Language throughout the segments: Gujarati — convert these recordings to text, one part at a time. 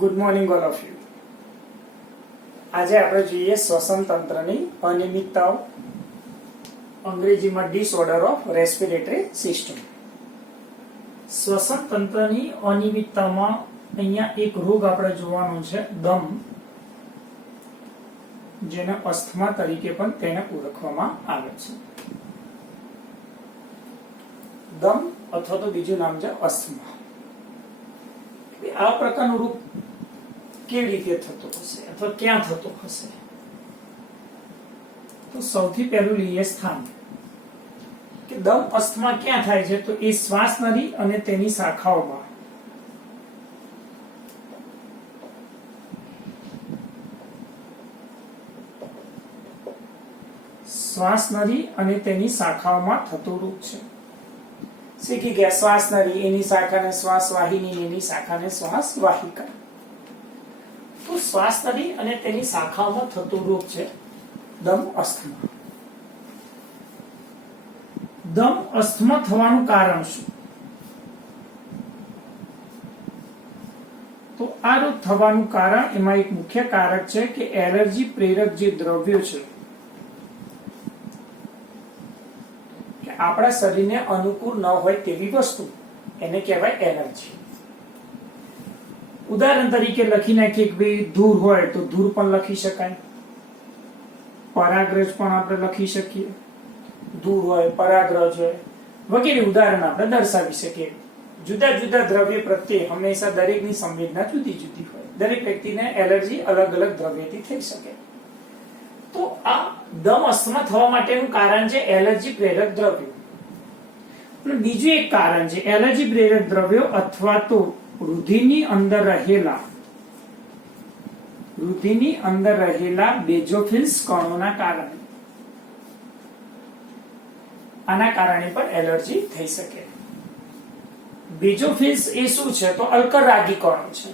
Good morning all of you. આજે આપણે જોઈએ શ્વસન તંત્રની અનિયમિતતાઓ, અંગ્રેજીમાં ડિસઓર્ડર ઓફ રેસ્પિરેટરી સિસ્ટમ. શ્વસન તંત્રની અનિયમિતતામાં અહીંયા એક રોગ આપણે જોવાનો છે, દમ, જેને અસ્થમા તરીકે પણ તેને ઓળખવામાં આવે છે. દમ અથવા તો બીજું નામ છે અસ્થમા. આ પ્રકારનો રોગ કેવી રીતે થતો હશે અથવા ક્યાં થતો હશે? તો સૌથી પહેલું લઈએ સ્થાન કે દમ અસ્થમા ક્યાં થાય છે, તો એ શ્વાસ નળી અને તેની શાખાઓમાં. શ્વાસ નળી અને તેની શાખાઓમાં થતો રોગ છે. શીખી ગયા, શ્વાસ નળી, એની શાખાને શ્વાસ વાહિની, એની શાખાને શ્વાસ વાહિકા. તો શ્વાસ નળી અને તેની શાખાઓમાં થતો રોગ છે દમ અસ્થમા. દમ અસ્થમા થવાનું કારણ શું? તો આ રોગ થવાનું કારણ, એમાં એક મુખ્ય કારક છે કે એલર્જી પ્રેરક જે દ્રવ્યો છે આપણા શરીરને અનુકૂળ ન હોય તેવી વસ્તુ, એને કહેવાય એલર્જી. ઉદાહરણ તરીકે લખી નાખીએ કે ભાઈ ધૂળ હોય તો ધૂળ પણ લખી શકાય, પરાગરજ પણ આપણે લખી શકીએ. ધૂળ હોય, પરાગરજ હોય વગેરે ઉદાહરણ આપણે દર્શાવી શકીએ. જુદા જુદા દ્રવ્ય પ્રત્યે હંમેશા દરેકની સંવેદના જુદી જુદી હોય. દરેક વ્યક્તિને એલર્જી અલગ અલગ દ્રવ્યથી થઈ શકે. તો આ દમ અસ્થમા થવા માટેનું કારણ છે એલર્જી પ્રેરક દ્રવ્યો. બીજું એક કારણ છે એલર્જી પ્રેરક દ્રવ્યો અથવા તો રુધિરની અંદર રહેલા બેઝોફિલ્સ કણોના કારણે. આના કારણે પણ એલર્જી થઈ શકે. બેઝોફિલ્સ એ શું છે, તો અલ્કરાગી કણો છે.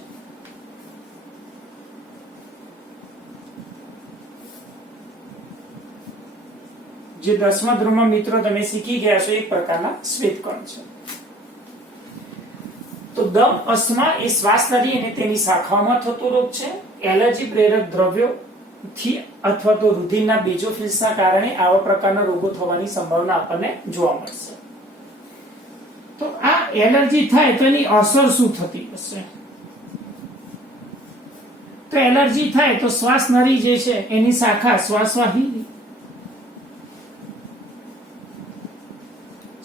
જે 10મા ધ્રુવમાં મિત્રો તમે શીખી ગયા છો, એક પ્રકારના શ્વેતકણ છે. તો દમ અસ્થમા એ શ્વાસ નળી અને તેની શાખાઓમાં થતો રોગ છે. એલર્જી પ્રેરક દ્રવ્યોથી અથવા તો રુધિરના બેઝોફિલ્સના કારણે આવા પ્રકારના રોગો થવાની સંભાવના આપણને જોવા મળશે. તો આ એલર્જી થાય તો એની અસર શું થતી હશે? તો એલર્જી થાય તો શ્વાસ નળી જે છે એની શાખા શ્વાસવાહિની,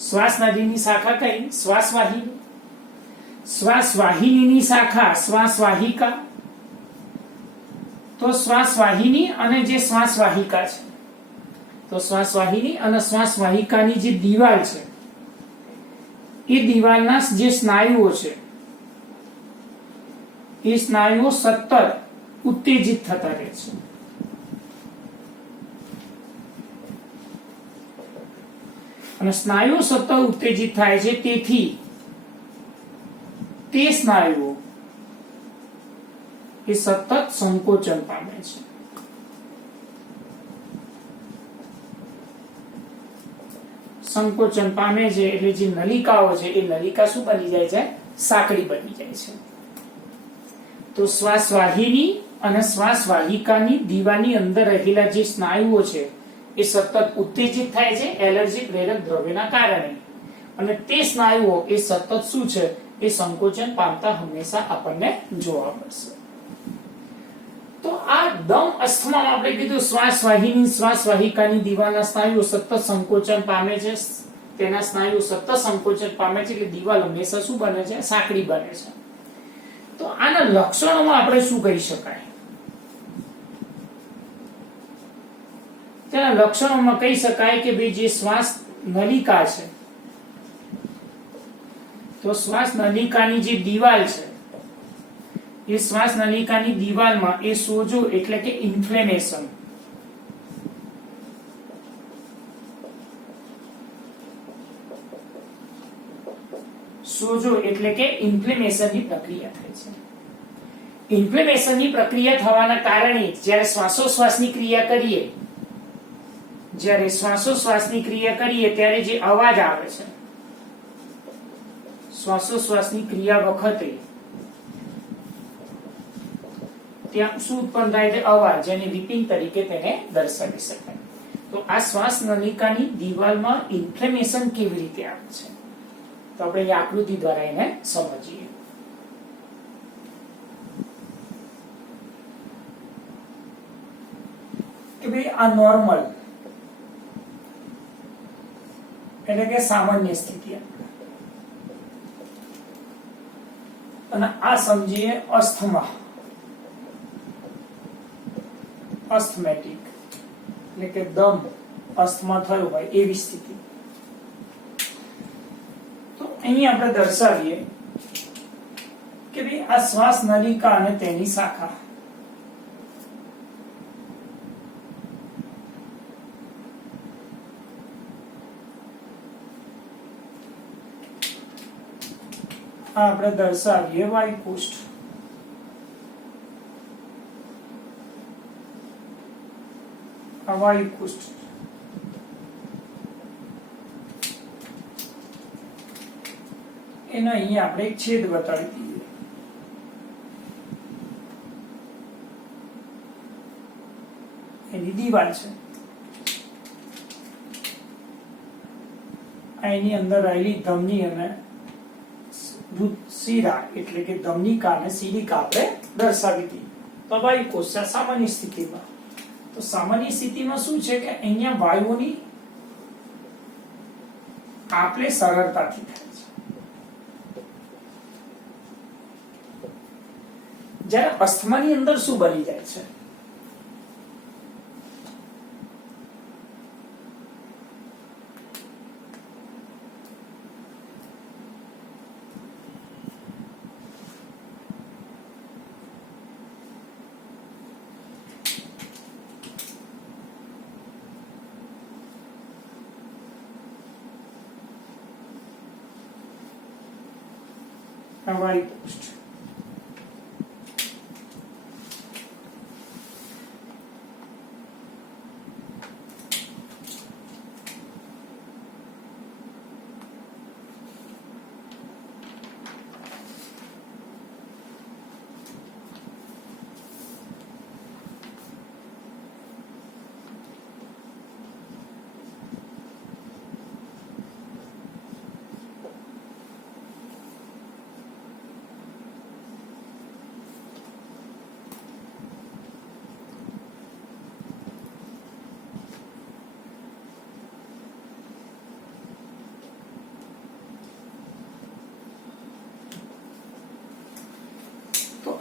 શ્વાસ નળીની શાખા કઈ? શ્વાસવાહિની. શ્વાસવાહિનીની શાખા શ્વાસવાહિકા. તો શ્વાસવાહિની અને જે શ્વાસવાહિકા છે, તો શ્વાસવાહિની અને શ્વાસવાહિકાની જે દિવાલ છે, એ દિવાલના જે સ્નાયુઓ છે, એ સ્નાયુઓ સતત ઉત્તેજિત થતા રહે છે. અને સ્નાયુઓ સતત ઉત્તેજિત થાય છે, તેથી તે સ્નાયુઓ એ સતત સંકોચન પામે છે. સંકોચન પામે છે એટલે જે નલિકાઓ છે એ નલિકા શું બની જાય છે? સાંકડી બની જાય છે. તો શ્વાસવાહિની અને શ્વાસવાહિકાની દીવાની અંદર રહેલા જે સ્નાયુઓ છે એ સતત ઉત્તેજિત થાય છે એલર્જી પ્રેરક દ્રવ્યના કારણે. અને તે સ્નાયુઓ એ સતત શું છે? એ સંકોચન પામતા હંમેશા આપણને જોવા મળશે. તો આ દમ અસ્થમામાં આપણે કીધું શ્વાસવાહિની, શ્વાસવાહિકાની દિવાલના સ્નાયુઓ સતત સંકોચન પામે છે. તેના સ્નાયુઓ સતત સંકોચન પામે છે એટલે દિવાલ હંમેશા શું બને છે? સાંકડી બને છે. તો આના લક્ષણોમાં આપણે શું કહી શકાય? તેના લક્ષણોમાં કહી શકાય કે ભાઈ જે શ્વાસ નલિકા છે, તો શ્વાસ નલિકાની જે દિવાલ છે, એ શ્વાસ નલિકાની દિવાલમાં એ સોજો એટલે કે ઇન્ફ્લેમેશન, સોજો એટલે કે ઇન્ફ્લેમેશનની પ્રક્રિયા થાય છે. ઇન્ફ્લેમેશનની પ્રક્રિયા થવાના કારણે જ્યારે શ્વાસોશ્વાસની ક્રિયા કરીએ, ત્યારે જે અવાજ આવે છે, શ્વાસોશ્વાસની ક્રિયા વખતે ત્યાં શું ઉત્પન્ન થાય છે? અવાજ, જેને વીપિંગ તરીકે તેને દર્શાવી શકાય. તો આ શ્વાસ નલિકાની દિવાલમાં ઇન્ફ્લેમેશન કેવી રીતે આવે છે, તો આપણે અહીં આકૃતિ દ્વારા એને સમજીએ. કે ભાઈ આ નોર્મલ એટલે કે સામાન્ય સ્થિતિ, અને આ સમજીએ અસ્થમા, અસ્થમેટિક એટલે કે દમ, અસ્થમા થયો હોય એવી સ્થિતિ. તો અહીં આપણે દર્શાવીએ કે ભાઈ આ શ્વાસ નલિકા અને તેની શાખા, આપણે દર્શાવીએ વાયુકોષ્ઠ. આ વાયુકોષ્ઠ એનો અહીંયા આપણે એક છેદ બતાવી દઈએ. એની દિવાલ છે. આ એની અંદર આવેલી ધમની અને શિરા એટલે કે ધમનિકા અને શિલિકા આપણે દર્શાવી હતી. તો વાયુકોષ્ઠ સામાન્ય સ્થિતિમાં, તો સામાન્ય સ્થિતિમાં શું છે કે અહીંયા વાયુઓની આપલે સરળતાથી થાય છે. જ્યારે અસ્થમાની અંદર શું બની જાય છે? વાયુકોષ્ઠ.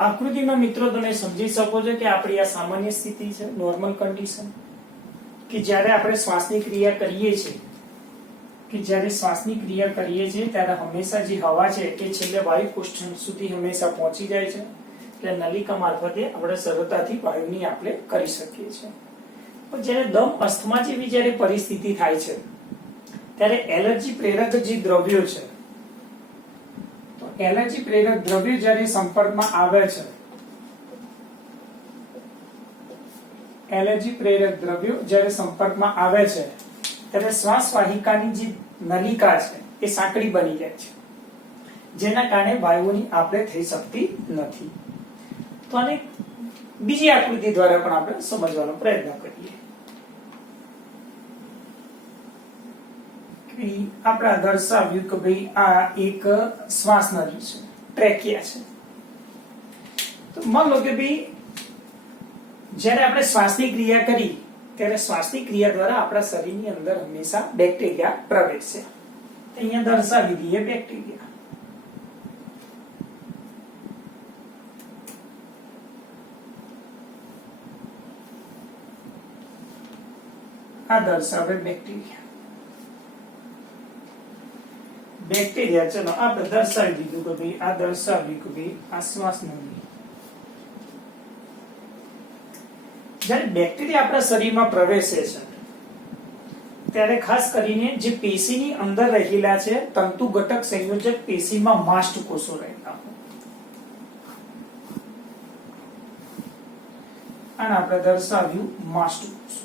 આકૃતિમાં મિત્રો તમે સમજી શકો છો કે આપણી આ સામાન્ય સ્થિતિ છે, નોર્મલ કન્ડિશન, કે જ્યારે આપણે શ્વાસની ક્રિયા કરીએ છીએ, ત્યારે હંમેશા જે હવા છે એ છેલ્લે વાયુકોષ્ઠ સુધી હંમેશા પહોંચી જાય છે. એટલે નલિકા મારફતે આપણે સરળતાથી વાયુની આપણે કરી શકીએ છીએ. પણ જ્યારે દમ, અસ્થમા જેવી જ્યારે પરિસ્થિતિ થાય છે ત્યારે એલર્જી પ્રેરક જે દ્રવ્યો છે, એલર્જી પ્રેરક દ્રવ્યો જ્યારે સંપર્કમાં આવે છે, ત્યારે શ્વાસ વાહિકાની જે નલિકા છે એ સાંકડી બની જાય છે, જેના કારણે વાયુઓની આપલે થઈ શકતી નથી. તો આને બીજી આકૃતિ દ્વારા પણ આપણે સમજવાનો પ્રયત્ન કરીએ. આપણે દર્શાવ્યું કે ભાઈ આ એક શ્વાસ નળી છે, ટ્રેકિયા છે. તો માન લો કે ભાઈ જ્યારે આપણે શ્વાસની ક્રિયા કરી ત્યારે શ્વાસની ક્રિયા દ્વારા આપણા શરીરની અંદર હંમેશા બેક્ટેરિયા પ્રવેશે. અહીંયા દર્શાવી દઈએ બેક્ટેરિયા. આ દર્શાવે બેક્ટેરિયા. ચલો આપણે દર્શાવી દીધું કે ભાઈ આ દર્શાવ્યું કે ભાઈ આ શ્વાસ નળી. જ્યારે બેક્ટેરિયા આપણા શરીરમાં પ્રવેશે છે ત્યારે ખાસ કરીને જે પેશીની અંદર રહેલા છે તંતુ ઘટક સંયોજક પેશીમાં માસ્ટ કોષો રહેલા હોય. આને આપણે દર્શાવ્યું માસ્ટ કોષો.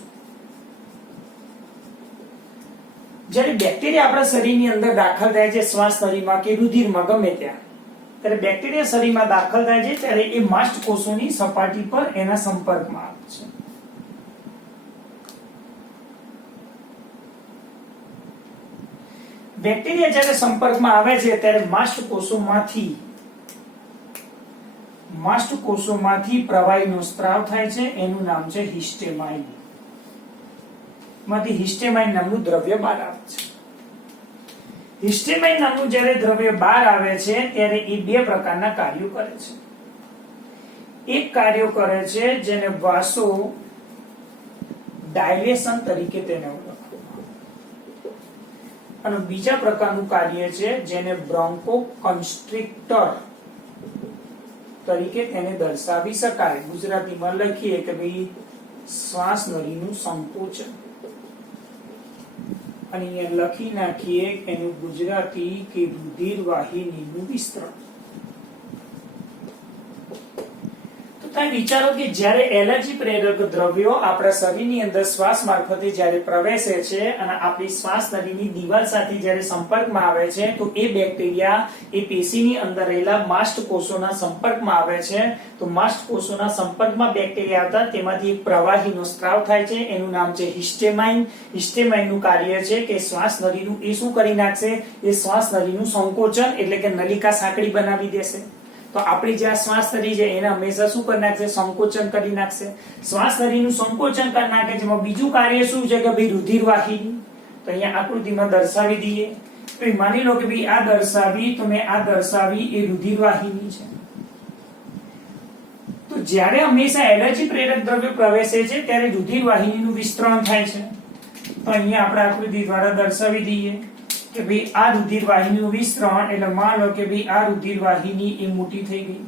જ્યારે બેક્ટેરિયા આપણા શરીરની અંદર દાખલ થાય છે શ્વાસ નળીમાં કે રુધિરમાં ગમે ત્યાં, ત્યારે બેક્ટેરિયા શરીરમાં દાખલ થાય છે ત્યારે એ માસ્ટ કોષોની સપાટી પર એના સંપર્કમાં આવે છે. બેક્ટેરિયા જ્યારે સંપર્કમાં આવે છે ત્યારે માસ્ટ કોષોમાંથી પ્રવાહીનો સ્ત્રાવ થાય છે. એનું નામ છે હિસ્ટેમાઇન. માંથી હિસ્ટેમાઇન નામનું દ્રવ્ય બહાર આવે છે. હિસ્ટેમાઇન નામનું જ્યારે દ્રવ્ય બહાર આવે છે ત્યારે એ બે પ્રકારના કાર્યો કરે છે. એક કાર્ય કરે છે જેને વાસો ડાયલેશન તરીકે તેને ઓળખવામાં, અને બીજા પ્રકારનું કાર્ય છે જેને બ્રોન્કો કન્સ્ટ્રિક્ટર તરીકે તેને દર્શાવી શકાય. ગુજરાતીમાં લખીએ કે ભાઈ શ્વાસ નળીનું સંકોચન, અને અહીંયા લખી નાખીએ એનું ગુજરાતી કે રુધિર વાહિનીનું વિસ્તરણ. તો તમે વિચારો કે જ્યારે એલર્જી પ્રેરક દ્રવ્યો આપણા શરીરની અંદર શ્વાસ મારફતે જ્યારે પ્રવેશે છે અને આપણી શ્વાસ નળીની દિવાલ સાથે જ્યારે સંપર્કમાં આવે છે તો એ બેક્ટેરિયા એ પેશીની અંદર રહેલા માસ્ટ કોષોના સંપર્કમાં આવે છે. તો માસ્ટ કોષોના સંપર્કમાં બેક્ટેરિયા આવતા તેમાંથી એક પ્રવાહીનો સ્ત્રાવ થાય છે. એનું નામ છે હિસ્ટેમાઇન. હિસ્ટેમાઇનનું કાર્ય છે કે શ્વાસ નળીનું એ શું કરી નાખશે, એ શ્વાસ નળીનું સંકોચન એટલે કે નલિકા સાંકડી બનાવી દેશે. તો આપણી જે શ્વાસ નળી છે એને હંમેશા શું કરી નાખશે, સંકોચન કરી નાખશે. શ્વાસ નળીનું સંકોચન કરી નાખે છે. બીજું કાર્ય શું છે કે ભાઈ રુધિર વાહિની. તો અહીંયા આકૃતિમાં દર્શાવી દઈએ. તો માની લો કે ભાઈ આ દર્શાવી, તો મેં આ દર્શાવી એ રુધિર વાહિની છે. તો જ્યારે હંમેશા એલર્જી પ્રેરક દ્રવ્ય પ્રવેશે છે ત્યારે રુધિર વાહિનીનું વિસ્તરણ થાય છે. તો અહીંયા આપણે આકૃતિ દ્વારા દર્શાવી દઈએ કે ભાઈ આ રુધિર વાહિનીનું વિસ્તરણ, એટલે માન લો કે ભાઈ આ રુધિર વાહિની એ મોટી થઈ ગઈ.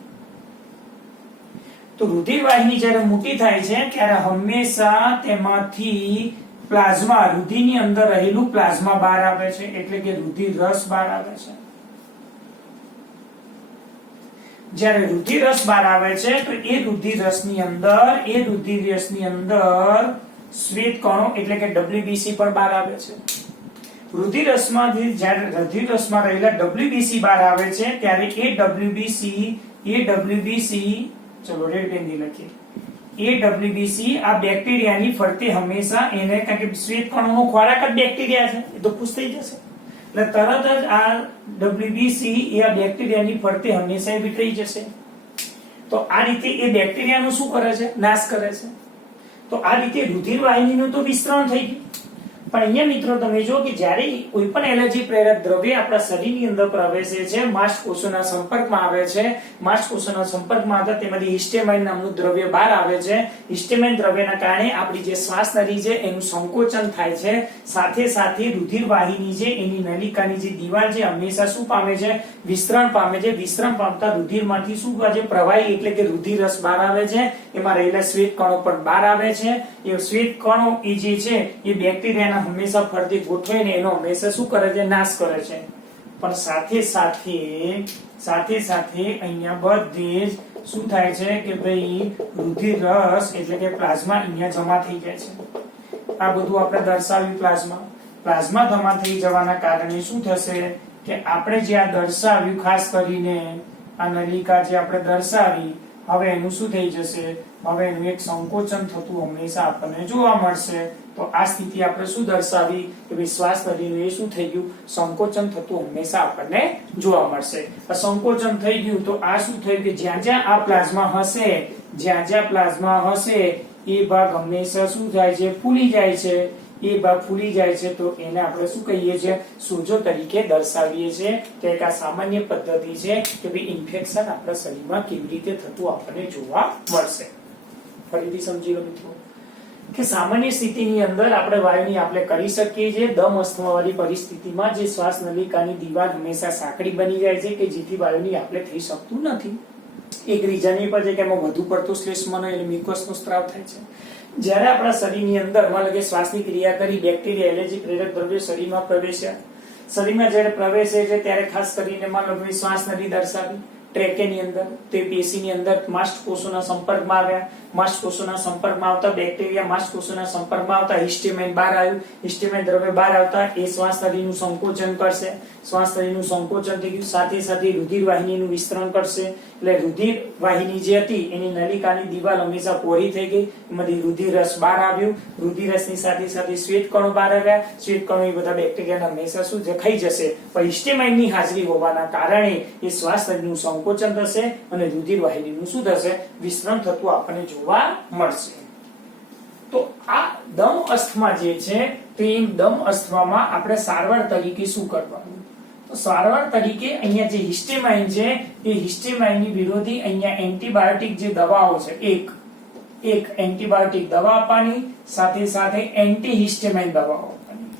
તો રુધિર વાહિની જ્યારે મોટી થાય છે ત્યારે હંમેશા તેમાંથી પ્લાઝમા, રુધિરની અંદર રહેલું પ્લાઝમા બહાર આવે છે, એટલે કે રુધિર રસ બહાર આવે છે. જ્યારે રુધિર રસ બહાર આવે છે તો એ રુધિર રસની અંદર શ્વેત કણો એટલે કે WBC પણ બહાર આવે છે. રુધિર રસમાંથી જ્યારે રુધિર રસમાં રહેલા WBC બહાર આવે છે ત્યારે એ WBC ચલો રેડ પેનથી લખીએ. એ WBC આ બેક્ટેરિયાની ફરતે હંમેશા એને, કારણ કે શ્વેત કણોનો ખોરાક જ બેક્ટેરિયા છે, એ તો ખુશ થઈ જશે. એટલે તરત જ આ WBC એ આ બેક્ટેરિયાની ફરતે હંમેશા વિખરાઈ જશે. તો આ રીતે એ બેક્ટેરિયાનો શું કરે છે, નાશ કરે છે. તો આ રીતે રુધિર વાહિનીનું તો વિસ્તરણ થઈ ગયું. પણ અહીંયા મિત્રો તમે જો કે જ્યારે કોઈ પણ એલર્જી પ્રેરક દ્રવ્ય આપણા શરીરની અંદર પ્રવેશે છે, માસ્ટ કોષોના સંપર્કમાં આવે છે, માસ્ટ કોષોના સંપર્કમાં આવતા તેમાંથી હિસ્ટેમાઇન નામનું દ્રવ્ય બહાર આવે છે. હિસ્ટેમાઇન દ્રવ્યના કારણે આપણી જે શ્વાસ નળી છે એનું સંકોચન થાય છે. સાથે સાથે રુધિર વાહિની છે એની નલિકાની જે દિવાલ છે હંમેશા શું પામે છે, વિસ્તરણ પામે છે. વિસ્તરણ પામતા રુધિરમાંથી શું થાય છે, પ્રવાહી એટલે કે રુધિર રસ બહાર આવે છે. એમાં રહેલા શ્વેત કણો પણ બહાર આવે છે. એ શ્વેત કણો એ જે છે એ બેક્ટેરિયાના હંમેશા ફરતે ગોઠવાઈને એનો હંમેશા શું કરે છે, નાશ કરે છે. પણ સાથે સાથે અહીંયા બધે જ શું થાય છે કે ભાઈ રુધિર રસ એટલે કે પ્લાઝમા અહીંયા જમા થઈ જાય છે. આ બધું આપણે દર્શાવ્યું. પ્લાઝમા જમા થઈ જવાના કારણે શું થશે કે આપણે જે આ દર્શાવ્યું, ખાસ કરીને આ નલિકા જે આપણે દર્શાવી, હવે એનું શું થઈ જશે, હવે એનું એક સંકોચન થતું હંમેશા આપણને જોવા મળશે. તો આ સ્થિતિ આપણે શું દર્શાવી કે ભાઈ શ્વાસ નળીનું એ શું થઈ ગયું, સંકોચન થતું હંમેશા આપણને જોવા મળશે. આ સંકોચન થઈ ગયું તો આ શું થયું કે જ્યાં જ્યાં આ પ્લાઝમા હશે એ ભાગ હંમેશા શું થાય છે, ફૂલી જાય છે. એ ભાગ ફૂલી જાય છે તો એને આપણે શું કહીએ છીએ, સોજો તરીકે દર્શાવીએ છીએ. તો એક આ સામાન્ય પદ્ધતિ છે કે ભાઈ ઇન્ફેક્શન આપણા શરીરમાં કેવી રીતે થતું આપણને જોવા મળશે. ફરીથી સમજી લો મિત્રો કે સામાન્ય સ્થિતિની અંદર આપણે વાયુની આપણે કરી શકીએ છીએ. દમ અસ્થમા વાળી પરિસ્થિતિમાં જે શ્વાસ નલિકાની દિવાલ હંમેશા સાંકડી બની જાય છે કે જેથી વાયુની આપણે થઈ શકતું નથી. એક રીઝન એ પણ છે કે એમાં વધુ પડતો શ્લેષ્મનો એટલે મ્યુકસનો સ્ત્રાવ થાય છે. જ્યારે આપણા શરીરની અંદર માનો કે શ્વાસની ક્રિયા કરી બેક્ટેરિયા એલર્જી પ્રેરક દ્રવ્યો શરીરમાં પ્રવેશ્યા, શરીરમાં જ્યારે પ્રવેશે છે ત્યારે ખાસ કરીને માનો કે શ્વાસ નળી દર્શાવી, ટ્રેકેની અંદર, તે પેશીની અંદર માસ્ટકોષોના સંપર્કમાં આવ્યા, માસ્ટકોષોના સંપર્કમાં આવતા બેક્ટેરિયા માસ્ટકોષોના સંપર્કમાં આવતા હિસ્ટેમાઇન બહાર આવ્યું, હિસ્ટેમાઇન દ્રવ્ય બહાર આવતા એ શ્વાસ નળીનું સંકોચન કરશે, શ્વાસ નળીનું સંકોચન થઈ ગયું, સાથે સાથે રુધિર વાહિનીનું વિસ્તરણ કરશે, એટલે રુધિર વાહિની જે હતી એની નલિકાની દિવાલ હંમેશા પહોળી થઈ ગઈ, એમાંથી રુધિર રસ બહાર આવ્યું, રુધિર રસની સાથે સાથે શ્વેત કણો બહાર આવ્યા, શ્વેત કણો એ બધા બેક્ટેરિયાના હંમેશા શું ખાઈ જશે, પણ હિસ્ટેમાઇનની હાજરી હોવાના કારણે એ શ્વાસ નળીનું સંકોચન થશે અને રુધિર વાહિનીનું શું થશે, વિસ્તરણ થતું આપણને જોવા મળશે. તો આ દમ અસ્થમા જે છે તે દમ અસ્થમામાં આપણે સારવાર તરીકે શું કરવાનું, તો સારવાર તરીકે અહીંયા જે હિસ્ટેમાઇન છે એ હિસ્ટેમાઇનની વિરોધી અહીંયા એન્ટીબાયોટિક જે દવાઓ છે એક એન્ટીબાયોટિક દવા આપવાની, સાથે સાથે એન્ટી હિસ્ટેમાઇન દવાઓ આપવાની.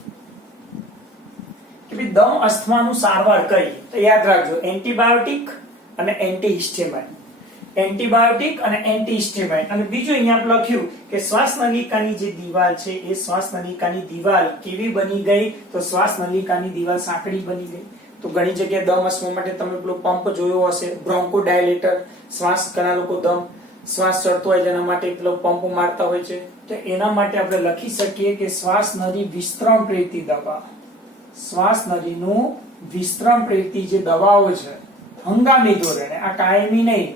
કે દમ અસ્થમાનું સારવાર કઈ, તો યાદ રાખજો એન્ટીબાયોટિક અને એન્ટી હિસ્ટેમાઇન, એન્ટીબાયોટિક અને એન્ટી હિસ્ટેમાઇન. અને બીજું અહીંયા આપણે લખ્યું કે શ્વાસ નલિકાની જે દિવાલ છે એ શ્વાસ નલિકાની દિવાલ કેવી બની ગઈ, તો શ્વાસ નલિકાની દિવાલ સાંકડી બની ગઈ. તો ઘણી જગ્યાએ દમ અસ્થમા માટે તમે પેલો પંપ જોયો હશે, બ્રોન્કોડાયલેટર, શ્વાસ ઘણા લોકો શ્વાસ ચડતો હોય તેના માટે પેલો પંપ મારતા હોય છે, તો એના માટે આપણે લખી શકીએ કે શ્વાસ નળી વિસ્તરણ પ્રેરતી દવા, શ્વાસ નળીનું વિસ્તરણ પ્રેરતી જે દવાઓ છે હંગામી ધોરણે, આ કાયમી નહીં,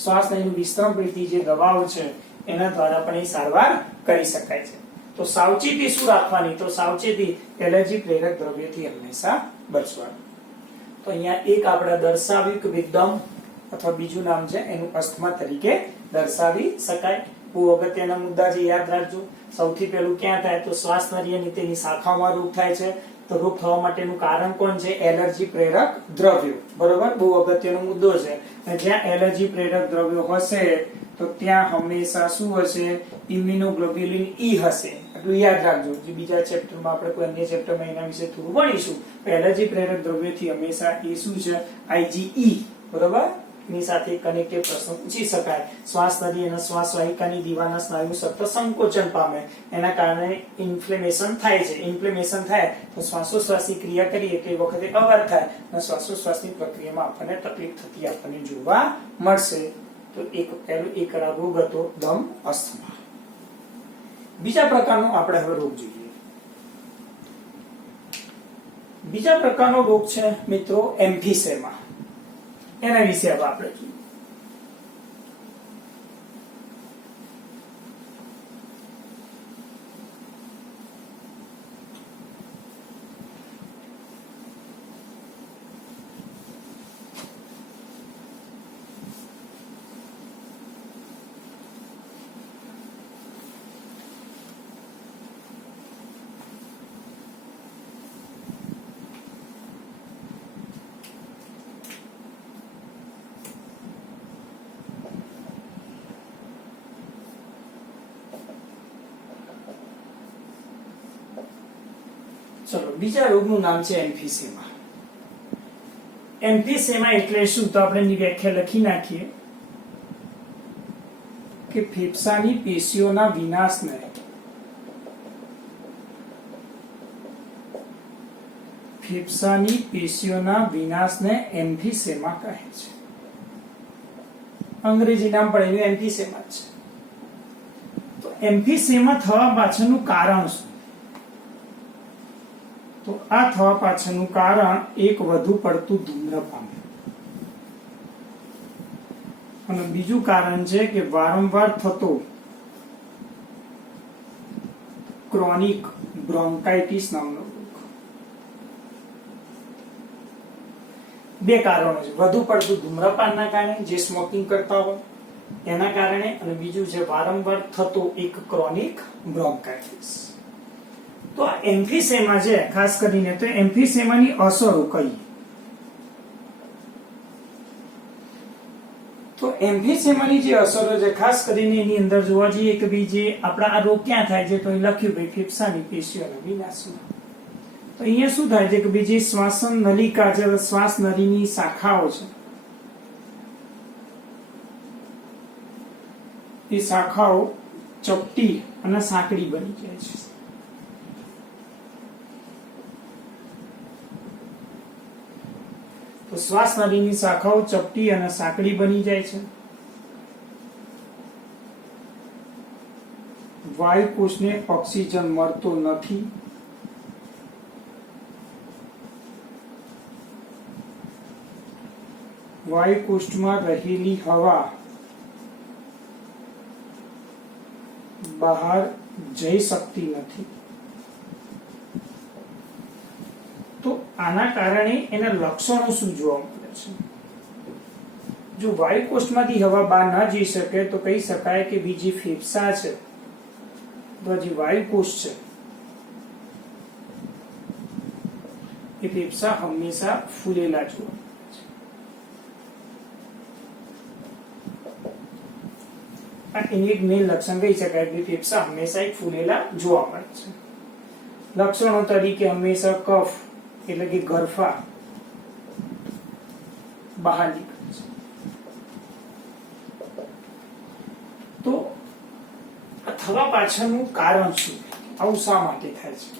શ્વાસ નળીનું વિસ્તરણ પ્રેરતી જે દવાઓ છે એના દ્વારા પણ એ સારવાર કરી શકાય છે. તો સાવચેતી શું રાખવાની, તો સાવચેતી એલર્જી પ્રેરક દ્રવ્યથી હંમેશા બચવાનું. તો અહીંયા એક આપણે દર્શાવ્યું કે દમ અથવા બીજું નામ છે એનું અસ્થમા તરીકે દર્શાવી શકાય. બહુ અગત્યના મુદ્દા છે, યાદ રાખજો. સૌથી પહેલું ક્યાં થાય, તો શ્વાસ નળી અને તેની શાખાઓમાં રોગ થાય છે. તો રોગ થવા માટેનું કારણ કોણ છે, એલર્જી પ્રેરક દ્રવ્યો. બરોબર, બહુ અગત્યનો મુદ્દો છે. અને જ્યાં એલર્જી પ્રેરક દ્રવ્યો હશે તો ત્યાં હંમેશા શું હશે, ઇમ્યુનોગ્લોબ્યુલિન ઈ હશે. એટલું યાદ રાખજો. જે બીજા ચેપ્ટરમાં આપણે કોઈ અન્ય ચેપ્ટરમાં એના વિશે થોડું ભણીશું. એલર્જી પ્રેરક દ્રવ્યોથી હંમેશા એ શું છે, આઈજીઈ. બરોબર, ની સાથે કનેક્ટેડ પ્રશ્ન પૂછી શકાય. શ્વાસ નળી અને શ્વાસ વાહિકાની દિવાલના સ્નાયુ સતત સંકોચન પામે, એના કારણે ઇન્ફ્લેમેશન થાય છે. ઇન્ફ્લેમેશન થાય તો શ્વાસોશ્વાસની ક્રિયા કરીએ તો એ વખતે અવાજ થાય અને શ્વાસોશ્વાસની પ્રક્રિયામાં આપણને તકલીફ થતી આપણને જોવા મળશે. તો એક રોગ હતો દમ અસ્થમા. બીજા પ્રકારનો આપણે હવે રોગ જોઈએ. બીજા પ્રકારનો રોગ છે મિત્રો એમ્ફીસેમા. એના વિશે હવે આપણે જોઈએ. ચલો, બીજા રોગનું નામ છે એમ્ફીસેમા. એમ્ફીસેમા એટલે શું, તો આપણે એની વ્યાખ્યા લખી નાખીએ કે ફેફસાની પેશીઓના વિનાશને એમ્ફીસેમા કહે છે. અંગ્રેજી નામ પણ એનું એમ્ફીસેમા છે. તો એમ્ફીસેમા થવા પાછળનું કારણ શું, તો આ થવા પાછળનું કારણ એક વધુ પડતું ધૂમ્રપાન અને બીજું કારણ છે કે વારંવાર થતો ક્રોનિક બ્રોન્કાઇટિસ નામનો રોગ. બે કારણો છે, વધુ પડતું ધૂમ્રપાનના કારણે જે સ્મોકિંગ કરતા હોય એના કારણે, અને બીજું છે વારંવાર થતો એક ક્રોનિક બ્રોન્કાઇટિસ. તો આ એમ્ફીસેમા છે ખાસ કરીને, તો એમ્ફીસેમાની અસરો કઈ, તો એમ્ફીસેમાની જે અસરો છે ખાસ કરીને એની અંદર જોવા જઈએ કે ભાઈ જે આપણા આ રોગ ક્યાં થાય છે, તો એ લખ્યું ભાઈ ફેફસાની પેશીઓના વિનાશમાં. તો અહીંયા શું થાય છે કે ભાઈ જે શ્વાસન નલિકા છે, શ્વાસ નળીની શાખાઓ છે, એ શાખાઓ ચપટી અને સાંકડી બની જાય છે. તો શ્વાસ નળીની શાખાઓ ચપટી અને સાંકડી બની જાય છે. વાયુકોષને ઓક્સિજન મળતો નથી. વાયુકોષમાં રહેલી હવા બહાર જઈ શકતી નથી. તો આના કારણે એના લક્ષણો શું જોવા મળે છે? જો વાયુકોષમાંથી હવા બહાર ન જઈ શકે તો કહી શકાય કે બીજી ફેફસા છે, તો જે વાયુકોષ છે એ ફેફસા હંમેશા ફૂલેલા જોવા મળે છે. એની એક મેઇન લક્ષણ કહી શકાય કે ફેફસા હંમેશા એક ફૂલેલા જોવા મળે છે. લક્ષણો તરીકે હંમેશા કફ એટલે કે ગરફા બહાર નીકળે છે. તો આ થવા પાછળનું કારણ શું? આવું શા માટે થાય છે?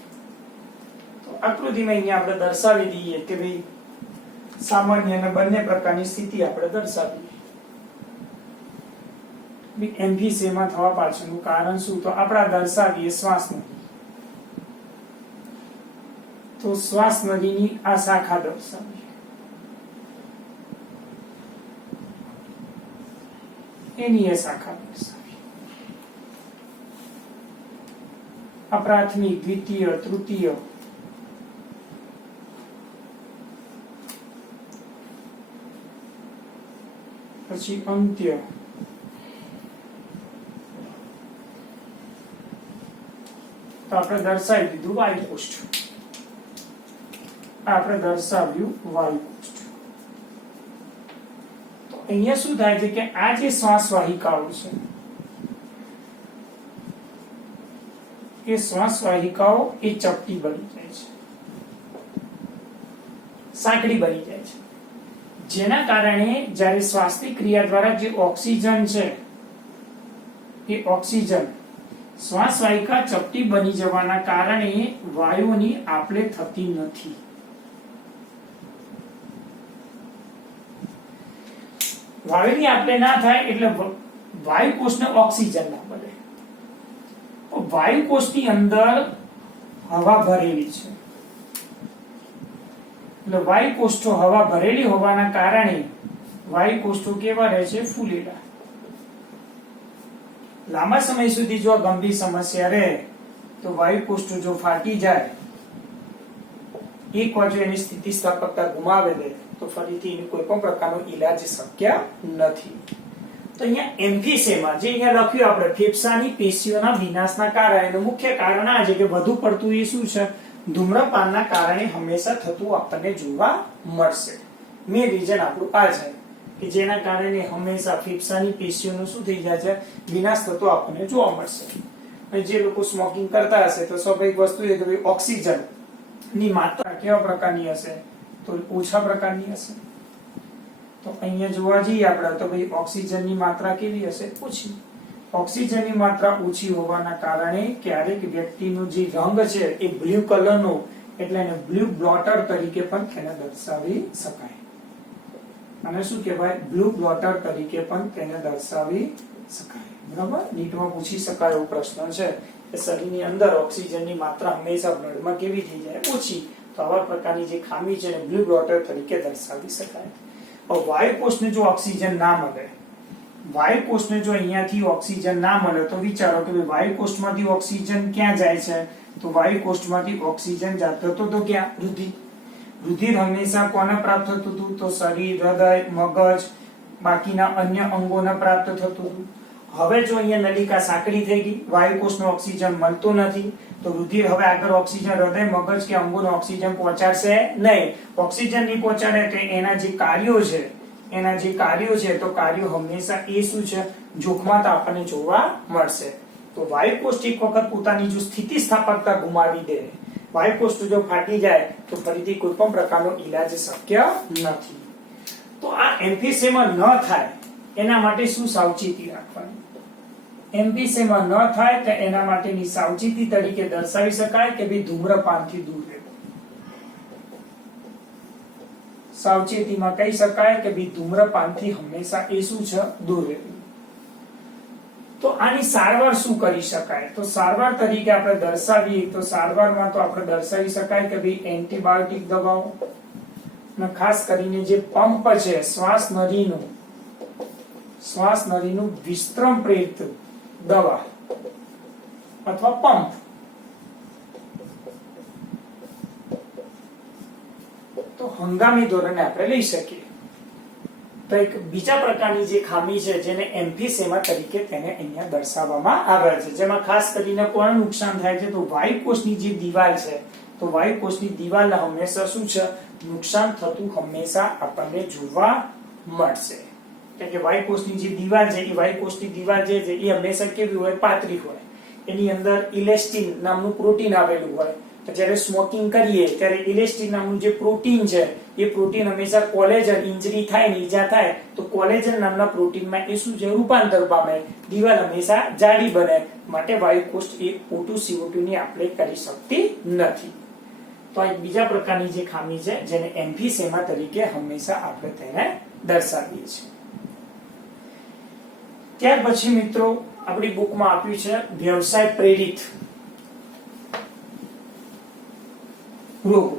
તો આકૃતિમાં અહીંયા આપણે દર્શાવી દઈએ કે ભાઈ સામાન્ય અને બંને પ્રકારની સ્થિતિ આપણે દર્શાવીએ. એમ્ફીસેમા થવા પાછળનું કારણ શું? તો આપણે દર્શાવીએ શ્વાસ નળી. તો શ્વાસ નળીની આ શાખા દર્શાવીએ. એની એ શાખા દર્શાવીએ. આ પ્રાથમિક, દ્વિતીય, તૃતીય પછી અંત્ય તો આપણે દર્શાવી દીધું વાયુકોષ્ઠ. આપણે દર્શાવ્યું વાયુકોષ્ઠ. તો અહીંયા શું થાય છે કે આ જે શ્વાસ વાહિકાઓ છે એ શ્વાસ વાહિકાઓ એ ચપટી બની જાય છે, સાંકડી બની જાય છે, જેના કારણે જ્યારે શ્વાસની ક્રિયા દ્વારા જે ઓક્સિજન છે એ ઓક્સિજન શ્વાસ વાહિકા ચપટી બની જવાના કારણે વાયુની આપલે થતી નથી. વાયુની આપલે ના થાય એટલે વાયુકોષને ઓક્સિજન ના મળે. વાયુકોષની અંદર હવા ભરેલી છે એટલે વાયુકોષો હવા ભરેલી હોવાના કારણે વાયુકોષો કેવા રહે છે? ફૂલેલા. લાંબા સમય સુધી જો ગંભીર સમસ્યા રહે તો વાયુકોષ્ઠો જો ફાટી જાય, એક વાર જો એની સ્થિતિસ્થાપકતા ગુમાવે દે તો ફરીથી એની કોઈ પણ પ્રકારનો ઈલાજ શક્ય નથી. તો અહીંયા એમ્ફીસેમા જે અહીંયા લખ્યું આપણે ફેફસાની પેશીઓના વિનાશના કારણે મુખ્ય કારણ આ છે કે વધુ પડતું એ શું છે? ધૂમ્રપાનના કારણે હંમેશા થતું આપણને જોવા મળશે. મેં રીઝન આપણું આ છે કે જેના કારણે હંમેશા ફેફસાની પેશીઓનો શું થઈ જાય છે? વિનાશ થતો આપણને જોવા મળશે. અને જે લોકો સ્મોકિંગ કરતા હશે તો સ્વાભાવિક વસ્તુ એ કે ઓક્સિજન ની માત્રા કેવા પ્રકારની હશે? તો ઓછા પ્રકારની હશે. તો અહીંયા જોવા જઈએ આપણે તો ભાઈ ઓક્સિજનની માત્રા કેવી હશે? ઓછી. ઓક્સિજનની માત્રા ઓછી હોવાના કારણે ક્યારેક વ્યક્તિનો જે રંગ છે એ બ્લુ કલરનો એટલે એને બ્લુ બ્લોટર તરીકે પણ તેને દર્શાવી શકાય. અને શું કહેવાય? બ્લુ બ્લોટર તરીકે પણ તેને દર્શાવી શકાય. બરાબર? નીટમાં પૂછી શકાય એવો પ્રશ્ન છે કે શરીરની અંદર ઓક્સિજનની માત્રા હંમેશા બ્લડમાં કેવી થઈ જાય? ઓછી. તો આવા પ્રકારની જે ખામી છે એને બ્લુ બ્લોટર તરીકે દર્શાવી શકાય. વાયુકોષને જો ઓક્સિજન ના મળે, વાયુકોષને જો અહીંયાથી ઓક્સિજન ના મળે તો વિચારો કે વાયુકોષમાંથી ઓક્સિજન ક્યાં જાય છે? તો વાયુકોષમાંથી ઓક્સિજન જતો તો ક્યાં? રુધિર. રુધિર હંમેશા કોને પ્રાપ્ત થતું હતું? તો શરીર, હૃદય, મગજ, બાકીના અન્ય અંગોને પ્રાપ્ત થતું હતું. હવે જો અહીંયા નલિકા સાંકડી થઈ ગઈ, વાયુકોષનો ઓક્સિજન મળતો નથી, તો રુધિર હવે આગળ ઓક્સિજન હૃદય, મગજ કે અંગોને ઓક્સિજન પહોંચાડશે નહીં. ઓક્સિજન નહીં પહોંચાડે તો એના જે કાર્યો છે તો કાર્યો હંમેશા એ શું છે? જોખમાત આપણને જોવા મળશે. તો વાયુકોષ એક વખત પોતાની જો સ્થિતિસ્થાપકતા ગુમાવી દે, વાયુકોષ જો ફાટી જાય તો ફરીથી કોઈ પણ પ્રકારનો ઈલાજ શક્ય નથી. તો આ એમ્ફીસેમા ન થાય એના માટે શું સાવચેતી રાખવાની? એમ્ફીસેમા ન થાય તો એના માટેની સાવચેતી તરીકે દર્શાવી શકાય કે ભાઈ ધૂમ્રપાનથી દૂર રહેવું. સાવચેતીમાં કહી શકાય કે ભાઈ ધૂમ્રપાનથી હંમેશા એ શું છે, દૂર રહેવું. તો આની સારવાર શું કરી શકાય? તો સારવાર તરીકે આપણે દર્શાવીએ તો સારવારમાં તો આપણે દર્શાવી શકાય કે ભાઈ એન્ટીબાયોટિક દવાઓ, અને ખાસ કરીને જે પંપ છે શ્વાસ નળીનું વિસ્તરણ પ્રેરિત દવા અથવા પંપ. તો હંગામી ધોરણે આપણે લઈ શકીએ. તો એક બીજા પ્રકારની જે ખામી છે જેને એમ્ફીસેમા તરીકે તેને અહીંયા દર્શાવવામાં આવે છે, જેમાં ખાસ કરીને કોણ નુકસાન થાય છે? તો વાયુકોષની જે દિવાલ છે, તો વાયુકોષની દિવાલ હંમેશા શું છે, નુકસાન થતું હંમેશા આપણને જોવા મળશે. એટલે કે વાયુકોષની જે દિવાલ છે એ વાયુકોષની દિવાલ જે છે એ હંમેશા કેવી હોય? પાતળી હોય. એની અંદર ઇલેસ્ટિન નામનું પ્રોટીન આવેલું હોય. તો જ્યારે સ્મોકિંગ કરીએ ત્યારે ઇલેસ્ટિન નામનું જે પ્રોટીન છે એ પ્રોટીન હંમેશા કોલેજન, ઇન્જરી થાય ને ઈજા થાય તો કોલેજન નામના પ્રોટીનમાં એ શું છે, રૂપાંતર પામે, દિવાલ હંમેશા જાડી બને. માટે વાયુકોષ એ O2 CO2 ની આપણે કરી શકતી નથી. તો આ એક બીજા પ્રકારની જે ખામી છે જેને એમ્ફીસેમા તરીકે હંમેશા આપણે તેને દર્શાવીએ છીએ. ત્યાર પછી મિત્રો આપણી બુકમાં આપ્યું છે વ્યવસાય પ્રેરિત રોગો.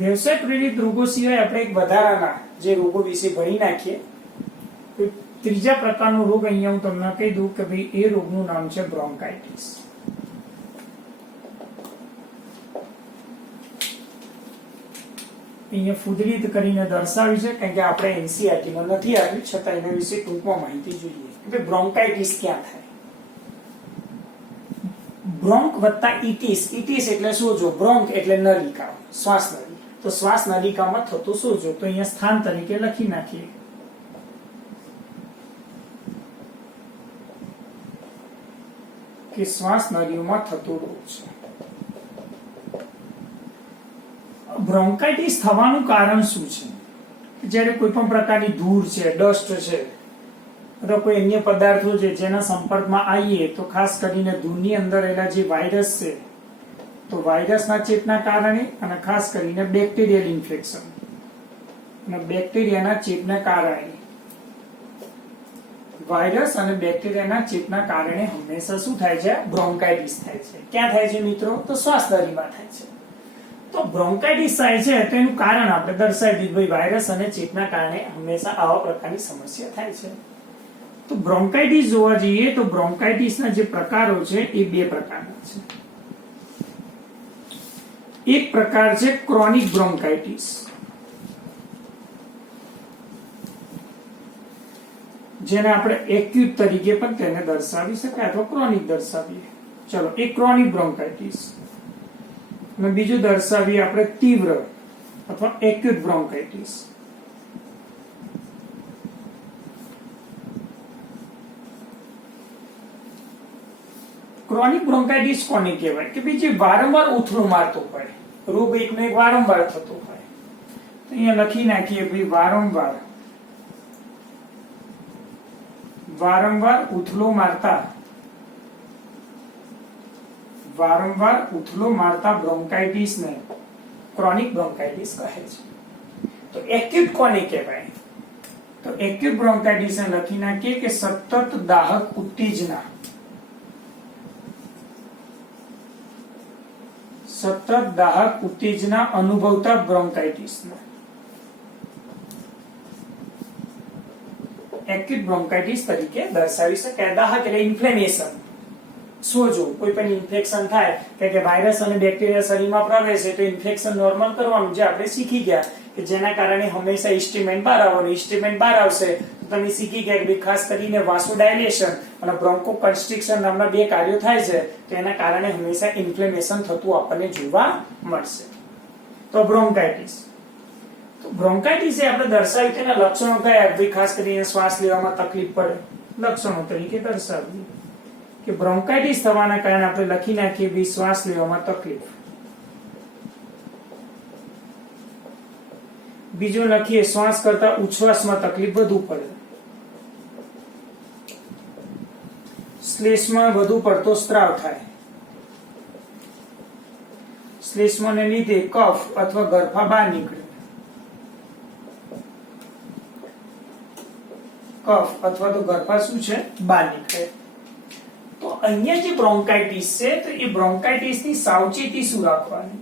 વ્યવસાય પ્રેરિત રોગો સિવાય આપણે એક વધારાના જે રોગો વિશે ભણી નાખીએ. ત્રીજા પ્રકારનો રોગ અહીંયા હું તમને કહી દઉં કે ભાઈ એ રોગનું નામ છે બ્રોન્કાઇટિસ. અહીંયા ફૂદરીત કરીને દર્શાવી છે કારણ કે આપણે NCERT માં નથી આવ્યું, છતાં એના વિશે ટૂંકમાં માહિતી જોઈએ કે બ્રોન્કાઇટિસ ક્યાં થાય. બ્રોન્ક વત્તા ઇટિસ. ઇટિસ એટલે સોજો, બ્રોન્ક એટલે નલિકા, શ્વાસ નળી. તો શ્વાસ નલિકામાં થતો સોજો, તો અહીંયા સ્થાન તરીકે લખી નાખીએ કે શ્વાસ નળીઓમાં થતો રોગ છે. બ્રોન્કાઇટિસ થવાનું કારણ શું છે? જ્યારે કોઈ પણ પ્રકારની ધૂળ છે, ડસ્ટ છે અથવા કોઈ અન્ય પદાર્થો છે જેના સંપર્કમાં આવીએ તો ખાસ કરીને ધૂળની અંદર રહેલા જે વાયરસ છે તો વાયરસના ચેપના કારણે અને ખાસ કરીને બેક્ટેરિયલ ઇન્ફેક્શન અને બેક્ટેરિયાના ચેપના કારણે વાયરસ અને બેક્ટેરિયાના ચેપના કારણે હંમેશા શું થાય છે? બ્રોન્કાઇટિસ થાય છે. ક્યાં થાય છે મિત્રો? તો શ્વાસ નળીમાં થાય છે. તો બ્રોન્કાઇટિસ થાય છે તો એનું કારણ આપણે દર્શાવી દીધું, ભાઈ વાયરસ અને ચેપના કારણે હંમેશા આવા પ્રકારની સમસ્યા થાય છે. તો બ્રોન્કાઇટિસ જોવા જઈએ તો બ્રોન્કાઇટિસના જે પ્રકારો છે એ બે પ્રકારના છે. એક પ્રકાર છે ક્રોનિક બ્રોન્કાઇટિસ, જેને આપણે એક્યુટ તરીકે પણ તેને દર્શાવી શકાય અથવા ક્રોનિક દર્શાવીએ. ચલો, એક ક્રોનિક બ્રોન્કાઇટિસ અને બીજું દર્શાવીએ આપણે તીવ્ર અથવા એક્યુટ બ્રોન્કાઇટિસ. ક્રોનિક બ્રોન્કાઇટિસ કોને કહેવાય? કે ભાઈ જે વારંવાર ઉથલું મારતો હોય, રોગ એકનો એક વારંવાર થતો હોય. તો અહીંયા લખી નાખીએ ભાઈ વારંવાર ઉથલો મારતા બ્રોન્કાઇટિસને ક્રોનિક બ્રોન્કાઇટિસ કહે છે. તો એક્યુટ કોને કહેવાય? તો એક્યુટ બ્રોન્કાઇટિસને લખી નાખીએ કે સતત દાહક ઉત્તેજના અનુભવતા બ્રોન્કાઇટિસને એક્યુટ બ્રોન્કાઇટિસ તરીકે દર્શાવી શકાય. દાહક એટલે ઇન્ફ્લેમેશન, સોજો, કોઈ પણ ઇન્ફેક્શન થાય કે વાયરસ અને બેક્ટેરિયા શરીરમાં પ્રવેશે તો ઇન્ફેક્શન નોર્મલ કરવાનું જે આપણે શીખી ગયા કે જેના કારણે હંમેશા હિસ્ટેમિન બહાર આવવાનું. હિસ્ટેમિન બહાર આવશે તો તમે શીખી ગયા કે ખાસ કરીને વાસોડાયલેશન અને બ્રોન્કોકન્સ્ટ્રિક્શન નામના બે કાર્યો થાય છે તો એના કારણે હંમેશા ઇન્ફ્લેમેશન થતું આપણને જોવા મળશે. તો બ્રોન્કાઇટિસ એ આપણે દર્શાવી તેના લક્ષણો કયા? ભાઈ ખાસ કરીને શ્વાસ લેવામાં તકલીફ પડે, લક્ષણો તરીકે દર્શાવીએ કે બ્રોન્કાઇટિસ થવાના કારણે આપણે લખી નાખીએ ભાઈ શ્વાસ લેવામાં તકલીફ. બીજો લખીએ શ્વાસ કરતા ઉચ્છ્વાસમાં તકલીફ વધુ પડે, શ્લેષ્મા વધુ પડતો સ્ત્રાવ થાય, શ્લેષ્માને લીધે કફ અથવા ગરફા બહાર નીકળે, કફ અથવા તો ગરફા શું છે બહાર નીકળે. તો અહીંયા જે બ્રોન્કાઇટિસ છે તો એ બ્રોન્કાઇટિસ ની સાવચેતી શું રાખવાની?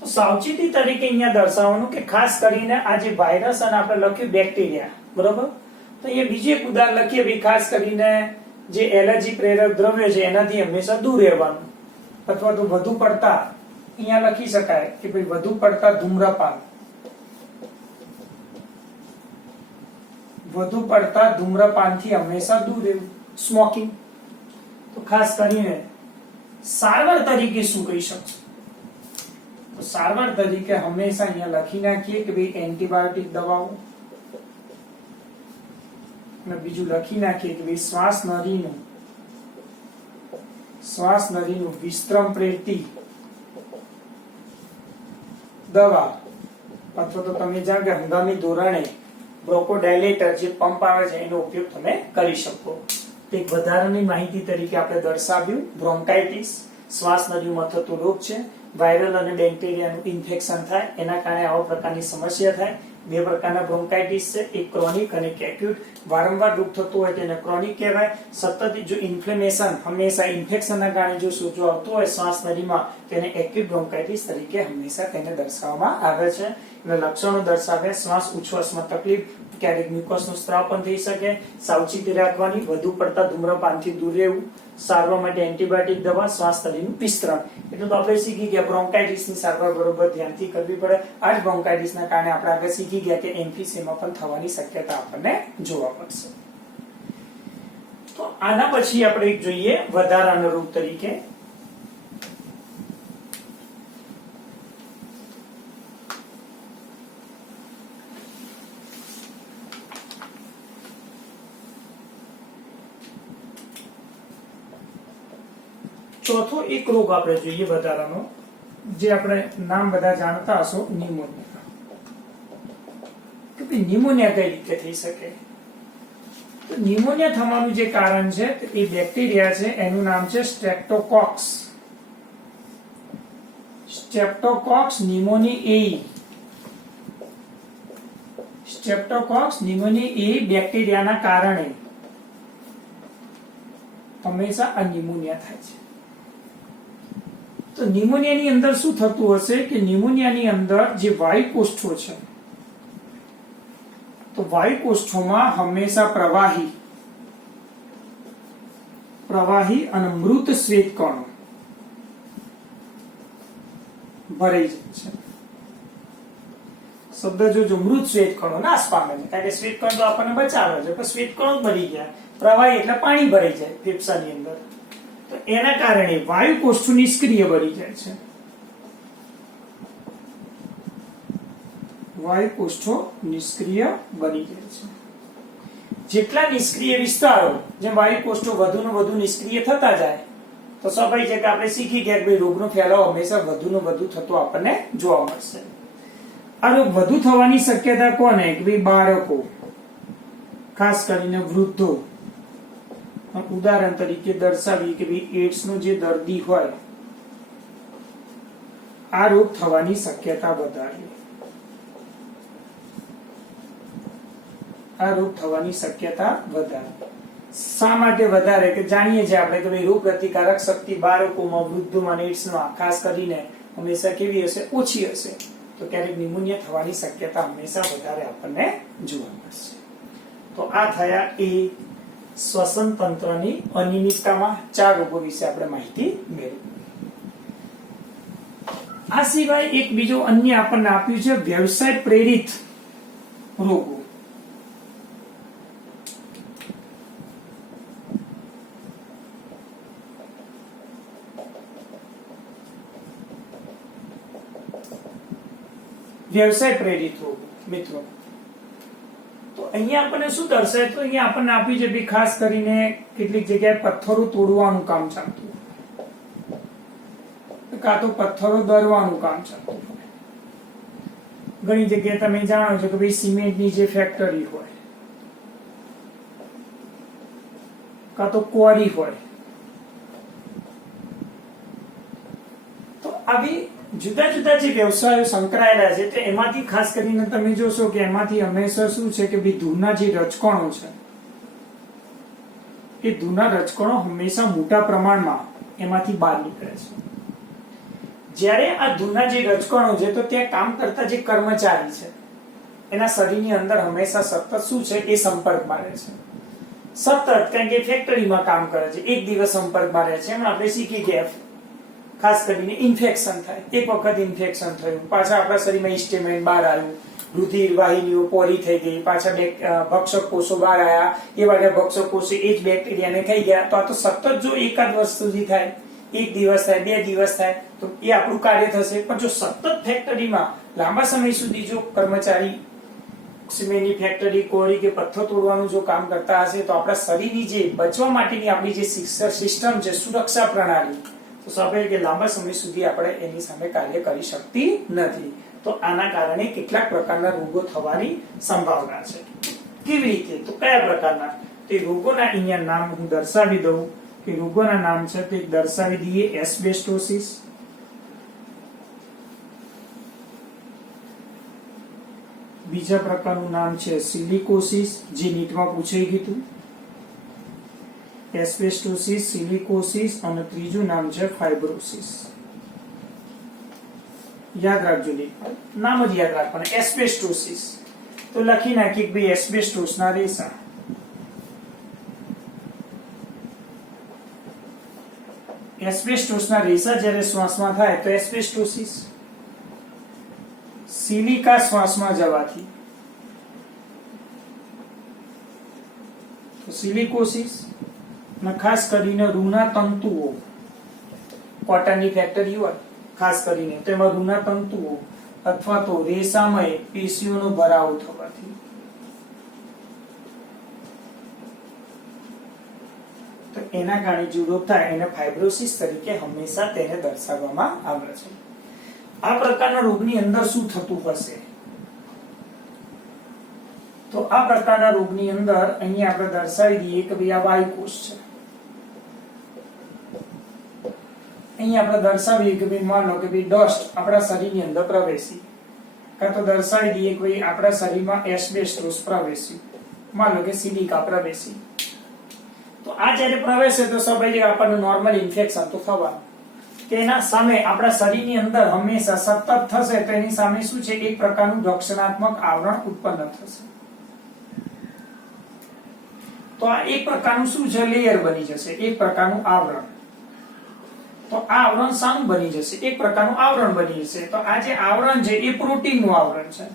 તો સાવચેતી તરીકે અહીંયા દર્શાવવાનું કે ખાસ કરીને આ જે વાયરસ અને આપણે લખ્યું બેક્ટેરિયા, બરોબર, તો અહીંયા બીજું એક ઉદાહરણ લખીએ ભાઈ ખાસ કરીને જે એલર્જી પ્રેરક દ્રવ્ય છે એનાથી હંમેશા દૂર રહેવાનું, અથવા તો વધુ પડતા અહીંયા લખી શકાય કે ભાઈ વધુ પડતા ધૂમ્રપાન, વધુ પડતા ધૂમ્રપાનથી હંમેશા દૂર રહેવું, સ્મોકિંગ. તો ખાસ કરીને સારવાર તરીકે શું કહી શકશો? તો સારવાર તરીકે હંમેશા અહીંયા લખી નાખીએ કે ભાઈ એન્ટીબાયોટિક દવાઓ, અને બીજું લખી નાખીએ કે ભાઈ શ્વાસ નળીનું વિસ્તરણ પ્રેરતી દવા, અથવા તો તમે જાણો કે હંગામી ધોરણે બ્રોકોડાયલેટર જે પંપ આવે છે એનો ઉપયોગ તમે કરી શકો. એક વધારાની માહિતી તરીકે આપણે દર્શાવ્યું બ્રોન્કાઇટિસ શ્વાસ નળીમાં થતો રોગ છે, વાયરલ અને બેક્ટેરિયાનું ઇન્ફેક્શન થાય એના કારણે આવા પ્રકારની સમસ્યા થાય. બે પ્રકારના બ્રોન્કાઇટિસ છે, એક ક્રોનિક અને એક એક્યુટ. વારંવાર રોગ થતો હોય તેને ક્રોનિક કહેવાય. સતત જો ઇન્ફ્લેમેશન હંમેશા ઇન્ફેક્શનના કારણે જો સોજો આવતો હોય શ્વાસ નળીમાં તેને એક્યુટ બ્રોન્કાઇટિસ તરીકે હંમેશા તેને દર્શાવવામાં આવે છે. અને લક્ષણો દર્શાવે શ્વાસ ઉચ્છ્વાસમાં તકલીફ, ક્યારેક મ્યુકસનો સ્ત્રાવ પણ થઈ શકે, સાવચેતી રાખવાની, વધુ પડતા ધૂમ્રપાનથી દૂર રહેવું, સારવાર માટે એન્ટીબાયોટિક દવા, શ્વાસ નળીનું વિસ્તરણ. એટલે તો આપણે શીખી ગયા બ્રોન્કાઇટિસની સારવાર બરોબર ધ્યાનથી કરવી પડે. આ જ બ્રોન્કાઇટિસના કારણે આપણે આગળ શીખી ગયા કે એમ્ફીસેમા પણ થવાની શક્યતા આપણને જોવા મળશે. તો આના પછી આપણે એક જોઈએ વધારાનો રોગ તરીકે ચોથો એક રોગ આપણે જોઈએ વધારાનો, જે આપણે નામ બધા જાણતા હશો, ન્યુમોનિયા. કે ન્યુમોનિયા કઈ રીતે થઈ શકે? તો ન્યુમોનિયા થવાનું જે કારણ છે એ બેક્ટેરિયા છે, એનું નામ છે સ્ટ્રેપ્ટોકોક્સ. સ્ટ્રેપ્ટોકોક્સ ન્યુમોનિયાઈ. સ્ટ્રેપ્ટોકોક્સ ન્યુમોનિયાઈ બેક્ટેરિયાના કારણે હંમેશા આ ન્યુમોનિયા થાય છે. તો ન્યુમોનિયાની અંદર શું થતું હશે કે ન્યુમોનિયાની અંદર જે વાયુકોષ્ઠો છે, તો વાયુકોષ્ઠોમાં હંમેશા પ્રવાહી અને મૃત શ્વેતકણો ભરાઈ જાય છે. શબ્દ જો મૃત શ્વેતકણો નાશ પામે છે, કારણ કે શ્વેતકણ તો આપણને બચાવે છે, પણ શ્વેતકણો જ મરી ગયા. પ્રવાહી એટલે પાણી ભરાઈ જાય ફેફસાની અંદર, તો એના કારણે વાયુકોષ્ઠો નિષ્ક્રિય બની જાય છે. વાયુકોષ્ઠો નિષ્ક્રિય બની જાય છે. જેટલા નિષ્ક્રિય વિસ્તારો, જેમ વાયુકોષ્ઠો વધુ ને વધુ નિષ્ક્રિય થતા જાય, તો સ્વાભાવિક છે કે આપણે શીખી ગયા કે રોગનો ફેલાવો હંમેશા વધુ ને વધુ થતો આપણને જોવા મળશે. આ રોગ વધુ થવાની શક્યતા કોને? કે ભાઈ બાળકો, ખાસ કરીને વૃદ્ધો. ઉદાહરણ તરીકે દર્શાવી કે ભાઈ એડ્સ નો જે દર્દી હોય, આ રોગ થવાની શક્યતા વધારે. આ રોગ થવાની શક્યતા વધારે. શા માટે વધારે? કે જાણીએ છીએ આપણે કે ભાઈ રોગ પ્રતિકારક શક્તિ બાળકોમાં, વૃદ્ધોમાં, એડ્સમાં ખાસ કરીને હંમેશા કેવી હશે? ઓછી હશે. તો ક્યારેક ન્યુમોનિયા થવાની શક્યતા હંમેશા વધારે આપણને જોવા મળશે. તો આ થયા એ શ્વસન તંત્રની અનિયમિતતામાં 4 રોગો વિશે આપણે માહિતી મેળવી. આ સિવાય એક બીજો અન્ય આપણને આપ્યું છે વ્યવસાય પ્રેરિત રોગો. વ્યવસાય પ્રેરિત રોગો મિત્રો, તો અહીંયા આપણને શું દર્શાય? તો અહીંયા આપણને આપ્યું છે કે ખાસ કરીને કેટલીક જગ્યાએ પથ્થરો તોડવાનું કામ ચાલતું, કાં તો પથ્થરો દરવાનું કામ ચાલતું. ઘણી જગ્યાએ તમે જાણો છો કે ભાઈ સિમેન્ટની જે ફેક્ટરી હોય કાં તો ક્વોરી હોય, તો આવી જુદા જુદા જે વ્યવસાયો સંકળાયેલા છે તો એમાંથી ખાસ કરીને તમે જોશો કે એમાંથી હંમેશા શું છે કે ભાઈ ધૂળના જે રજકણો છે એ ધૂળના રજકણો હંમેશા મોટા પ્રમાણમાં એમાંથી બહાર નીકળે છે. જ્યારે આ ધૂળના જે રજકણો છે તો ત્યાં કામ કરતા જે કર્મચારી છે એના શરીરની અંદર હંમેશા સતત શું છે એ સંપર્કમાં રહે છે. સતત, કારણ કે ફેક્ટરીમાં કામ કરે છે, એક દિવસ સંપર્કમાં રહે છે. એમ આપણે શીખી ગયા ખાસ કરીને ઇન્ફેક્શન થાય, એક વખત ઇન્ફેક્શન થયું, પાછા આપણા શરીરમાં હિસ્ટેમાઇન બહાર આવ્યું, રુધિર વાહિનીઓ પોરી થઈ ગઈ, પાછા ભક્ષક કોષો બહાર આવ્યા, એ બધા ભક્ષક કોષો એ જ બેક્ટેરિયાને ખાઈ ગયા. તો આ તો સતત જો એકાદ વર્ષ સુધી થાય, એક દિવસ થાય, 2 દિવસ થાય, તો એ આપણું કાર્ય થશે. પણ જો સતત ફેક્ટરીમાં લાંબા સમય સુધી જો કર્મચારી સિમેન્ટની ફેક્ટરી, કોરી કે પથ્થર તોડવાનું જો કામ કરતા હશે તો આપણા શરીરની જે બચવા માટેની આપણી જે સિસ્ટમ છે, સુરક્ષા પ્રણાલી, તો સ્વાભાવિક કે લાંબા સમય સુધી આપણે એની સામે કાર્ય કરી શકતી નથી. તો આના કારણે કેટલાક પ્રકારના રોગો થવાની સંભાવના છે. કેવી રીતે? તો કયા પ્રકારના? તે રોગોના અહીંયા નામ હું દર્શાવી દઉં કે રોગોના નામ છે તે દર્શાવી દઈએ. એસ્બેસ્ટોસિસ, બીજા પ્રકારનું નામ છે સિલિકોસિસ, જે નીટમાં પૂછાઈ ગયું હતું. એસ્બેસ્ટોસિસ, સિલિકોસિસ, અને ત્રીજું નામ છે ફાઇબ્રોસિસ. યાદ રાખજો, નામ જ યાદ રાખવાનું. એસ્બેસ્ટોસિસ તો લખી નાખી કે ભાઈ એસ્બેસ્ટોસના રેસા. એસ્બેસ્ટોસના રેસા જ્યારે શ્વાસમાં થાય તો એસ્બેસ્ટોસિસ. સિલિકા શ્વાસમાં જવાથી તો સિલિકોસિસ. અને ખાસ કરીને રૂના તંતુઓ, કોટનની ફેક્ટરી હોય ખાસ કરીને, તેમાં રૂના તંતુઓ અથવા તો રેસામય પેશીઓનો ભરાવો થવાથી. તો એના કારણે જે રોગ થાય એને ફાઇબ્રોસિસ તરીકે હંમેશા તેને દર્શાવવામાં આવે છે. આ પ્રકારના રોગની અંદર શું થતું હશે? તો આ પ્રકારના રોગની અંદર અહીંયા આપણે દર્શાવી દઈએ કે ભાઈ આ વાયુકોષ છે. અહીંયા આપણે દર્શાવીએ કે ભાઈ માનો કે ભાઈ ડસ્ટ આપણા શરીરની અંદર પ્રવેશી, કાં તો દર્શાવી દઈએ કે ભાઈ આપણા શરીરમાં એસ્બેસ્ટોસ પ્રવેશી, માનો કે સિલિકા પ્રવેશી. તો આ જ્યારે પ્રવેશે તો સ્વાભાવિક આપણને નોર્મલ ઇન્ફેક્શન તો થવાનું. તેના સામે આપણા શરીરની અંદર હંમેશા સતત થશે તો એની સામે શું છે? એક પ્રકારનું રક્ષણાત્મક આવરણ ઉત્પન્ન થશે. તો આ એક પ્રકારનું શું છે? લેયર બની જશે, એક પ્રકારનું આવરણ. તો આ આવરણ શાનું બની જશે? એક પ્રકારનું આવરણ બની જશે. તો આ જે આવરણ છે એ પ્રોટીનનું આવરણ છે,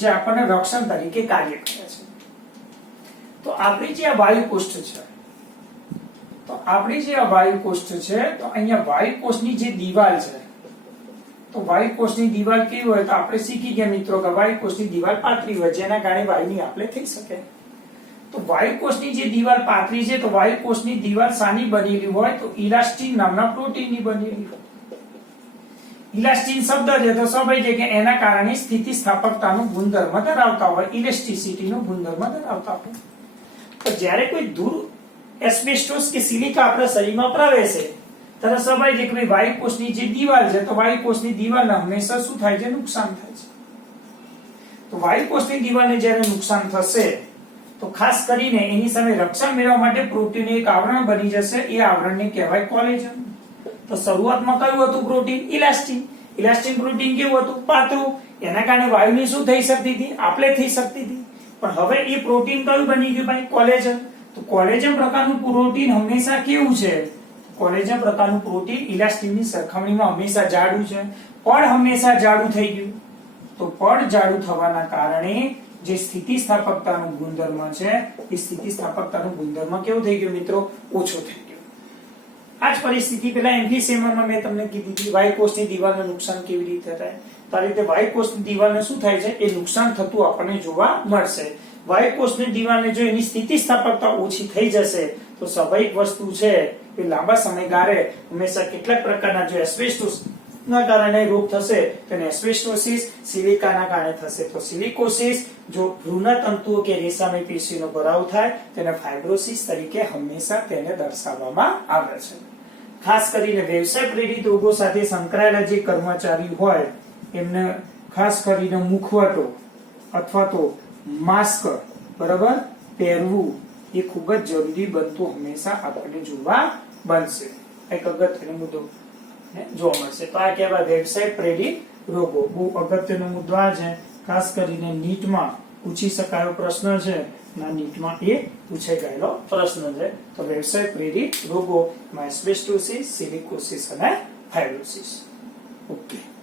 જે આપણને રક્ષણ તરીકે કાર્ય કરે છે. તો આપણી જે આ વાયુકોષ્ઠ છે, તો આપણી જે આ વાયુકોષ્ઠ છે, તો અહીંયા વાયુકોષની જે દિવાલ છે, તો વાયુકોષની દિવાલ કેવી હોય? તો આપણે શીખી ગયા મિત્રો કે વાયુકોષની દિવાલ પાતળી હોય, જેના કારણે વાયુની આપલે થઈ શકે. તો વાયુકોષની જે દિવાલ પાતળી છે, તો વાયુકોષની દિવાલ શાની બનેલી હોય? તો ઇલાસ્ટિન નામના પ્રોટીનની બનેલી હોય. ઇલાસ્ટિન શબ્દ છે તો સ્વાભાવિક છે કે એના કારણે સ્થિતિસ્થાપકતાનો ગુણધર્મ ધરાવતા હોય, ઇલાસ્ટિસિટીનો ગુણધર્મ ધરાવતા હોય. તો જ્યારે કોઈ ધૂળ, એસ્બેસ્ટોસ કે સિલિકા આપણા શરીરમાં પ્રવેશે ત્યારે સ્વાભાવિક છે કે ભાઈ વાયુકોષની જે દિવાલ છે, તો વાયુકોષની દિવાલને હંમેશા શું થાય છે? નુકસાન થાય છે. તો વાયુકોષની દિવાલને જ્યારે નુકસાન થશે તો ખાસ કરીને એની સામે રક્ષણ મેળવવા માટે પ્રોટીન એક આવરણ બની જશે. એ આવરણને કહેવાય કોલેજન. તો શરૂઆતમાં કયું હતું પ્રોટીન? ઇલાસ્ટિન. ઇલાસ્ટિન પ્રોટીન કેવું હતું? પાતળું. એના કારણે વાયુની શું થઈ શકતી હતી? આપલે થઈ શકતી હતી. પણ હવે એ પ્રોટીન કયું બની ગયું ભાઈ? કોલેજન. તો કોલેજન પ્રકારનું પ્રોટીન હંમેશા કેવું છે? કોલેજન પ્રકારનું પ્રોટીન ઇલાસ્ટિનની સરખામણીમાં હંમેશા જાડું છે. પડ હંમેશા જાડું થઈ ગયું. તો પડ જાડું થવાના કારણે જે સ્થિતિસ્થાપકતાનું ગુણધર્મ છે, એ સ્થિતિસ્થાપકતાનું ગુણધર્મ કેવું થઈ ગયું મિત્રો? ઓછો થઈ ગયો. આ જ પરિસ્થિતિ પેલા એમ્ફીસેમામાં મેં તમને કીધી હતી, વાયુકોષની દિવાલને નુકસાન કેવી રીતે થાય. તો આ રીતે વાયુકોષની દિવાલને શું થાય છે? એ નુકસાન થતું આપણને જોવા મળશે. વાયુકોષની દિવાલને જો એની સ્થિતિસ્થાપકતા ઓછી થઈ જશે તો સ્વાભાવિક વસ્તુ છે કે લાંબા સમયગાળે હંમેશા કેટલાક પ્રકારના જો એસ્બેસ્ટોસ ના કારણે રોગ થશે તેને એસ્બેસ્ટોસિસ, સિલિકાના કારણે થશે તો સિલિકોસિસ, જો ભ્રૂણતંતુઓ કે રેસાની પેશીનો ભરાવ થાય તેને ફાઇબ્રોસિસ તરીકે હંમેશા તેને દર્શાવવામાં આવે છે. ખાસ કરીને વ્યવસાય પ્રેરિત રોગો સાથે સંકળાયેલા જે કર્મચારી હોય એમને ખાસ કરીને મુખવટો અથવા તો માસ્ક બરાબર પહેરવું એ ખૂબ જ જરૂરી બનતું હંમેશા આપણને જોવા બનશે. એક અગત્યનો મુદ્દો જોવા મળશે. તો આ કહેવાય વ્યવસાય પ્રેરિત રોગો. બહુ અગત્યનો મુદ્દો આ છે, ખાસ કરીને નીટમાં પૂછી શકાયો પ્રશ્ન છે. ના નીટમાં એ પૂછાઈ ગયેલો પ્રશ્ન છે. તો વ્યવસાય પ્રેરિત રોગો એસ્બેસ્ટોસિસ, સિલિકોસિસ અને ફાઇબ્રોસિસ. ઓકે.